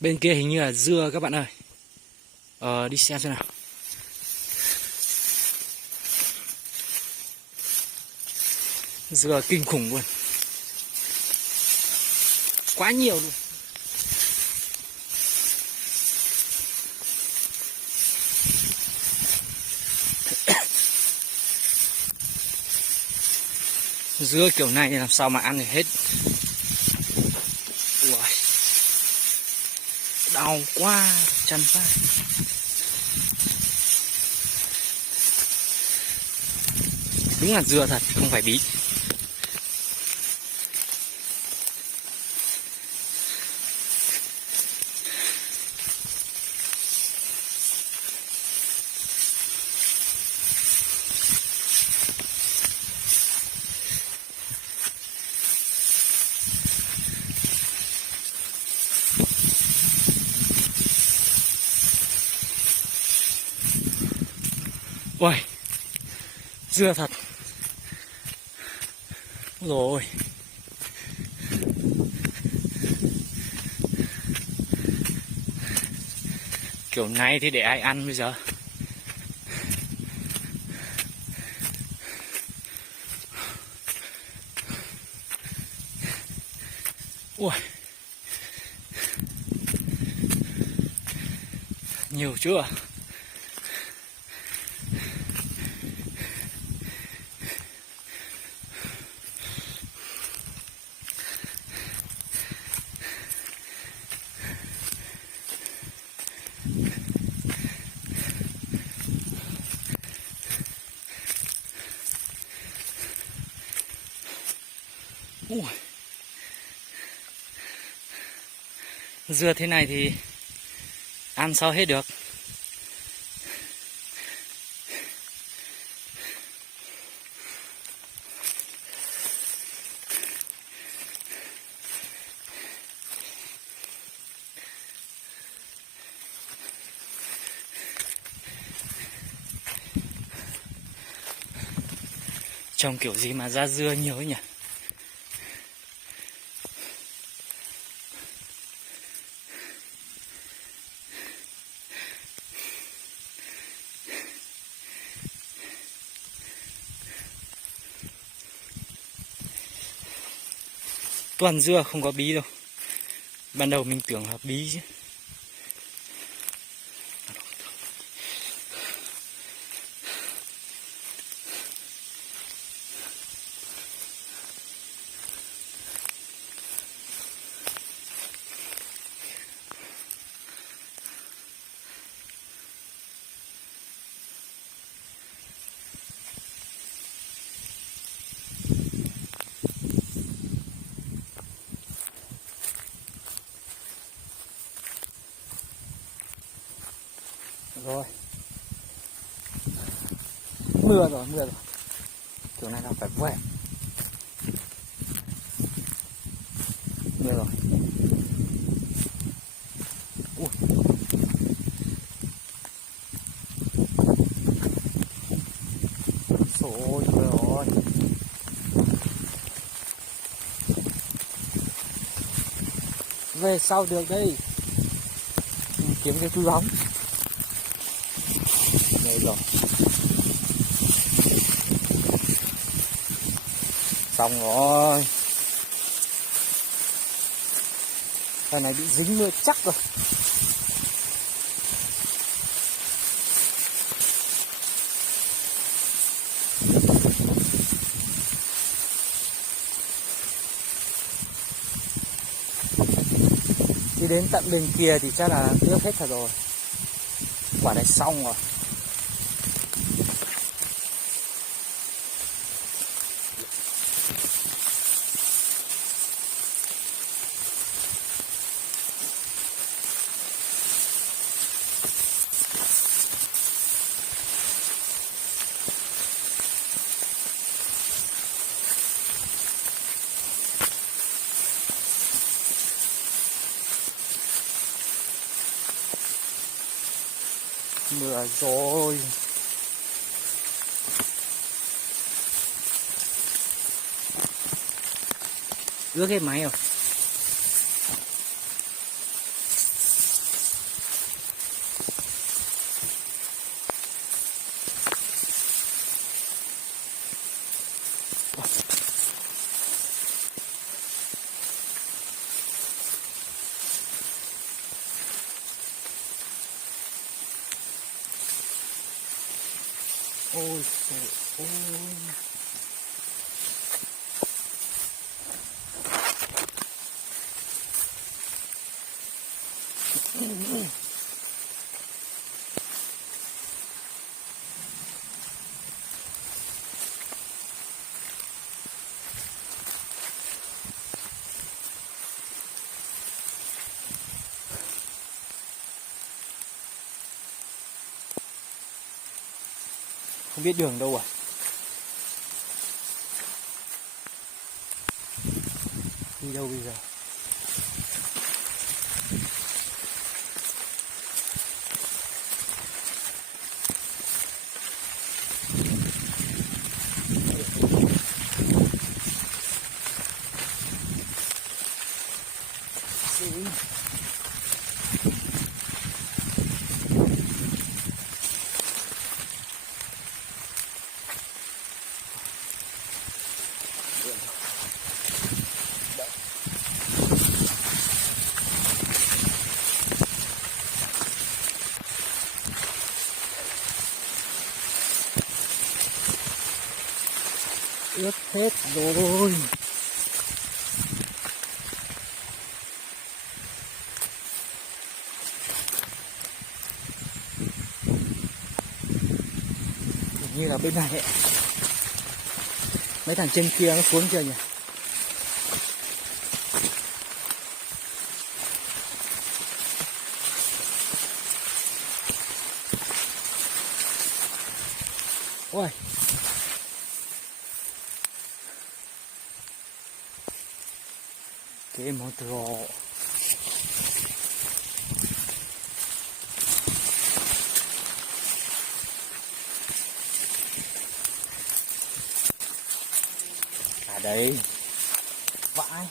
Bên kia hình như là dưa các bạn ơi. Đi xem nào. Dưa kinh khủng luôn. Quá nhiều luôn. Dưa kiểu này làm sao mà ăn được hết. Ui, đau quá, chân quá. Đúng là dưa thật, không phải bí. Ui, dưa thật. Rồi. Kiểu này thì để ai ăn bây giờ? Ui, nhiều chưa? Ui, dưa thế này thì ăn sao hết được. Trông kiểu gì mà ra dưa nhiều ấy nhỉ? Toàn dưa không có bí đâu. Ban đầu mình tưởng là bí chứ. Rồi. Mưa rồi. Kiểu này là phải về. Mưa rồi. Ui. Ôi trời ơi. Về sau được đây. Kiếm cái túi bóng. Đây rồi. Xong rồi. Cái này bị dính mưa chắc rồi. Đi đến tận bên kia thì chắc là ướt hết thật rồi. Quả này xong rồi. Mưa rồi. Ướt hết máy rồi. Ôi trời ơi. Không biết đường đâu à? Đi đâu bây giờ? Ướt hết rồi. Hình như là bên này ấy. Mấy thằng trên kia nó xuống chưa nhỉ? Ôi. Cái motor. À đây. Vãi.